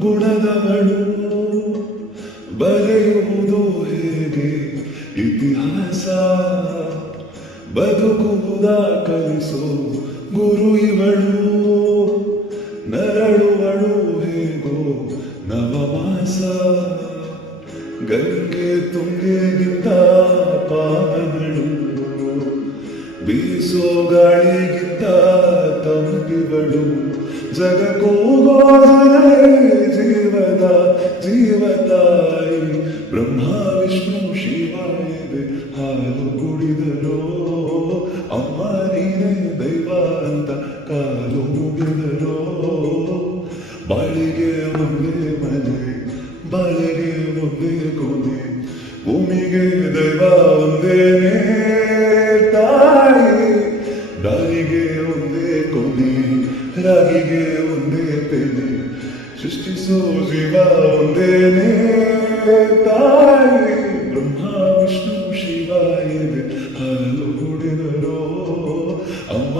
ಗುಣದವಳು ಬರೆಯುವುದು ಹೇಗೆ ಇತಿಹಾಸ ಬದುಕುವುದ ಕಲಿಸೋ ಗುರು ಇವಳು ನರಳುವಳು ಹೇಗೋ ನವಮಾಸ ಗಂಗೆ ತುಂಗೆಗಿಂತ ಪಾದಗಳು ಬೀಸೋ ಗಾಳಿಗಿಂತ ತಂಪಿವಳು ಜಗಕೋಗೋದರೆ ಜೀವತಾಯಿ ಬ್ರಹ್ಮ ವಿಷ್ಣು ಶಿವಾಯಿದೆ ಹಾಲು ಕುಡಿದರೋ ಅಮ್ಮ ನೀನೇ ದೈವ ಅಂತ ಕಾಲು ಮುಗಿದರೋ ಬಾಳಿಗೆ ಒಂದೇ ಮನೆ ಬಾಳಿಗೆ ಒಂದೇ ಕೊನೆ ಭೂಮಿಗೆ ದೈವ ಒಂದೇನೆ ತಾಯಿ ದಾರಿಗೆ ಒಂದೇ ಕೊನೆ ರಾಗಿಗೆ ಒಂದೇ ತೆನೆ ಸೃಷ್ಟಿಸೋ ಜೀವ ಒಂದೇನೆ ತಾಯಿ ಬ್ರಹ್ಮ ವಿಷ್ಣು ಶಿವ ಇದೆ ಹಾಲು ಕುಡಿದರೋ ಅಮ್ಮ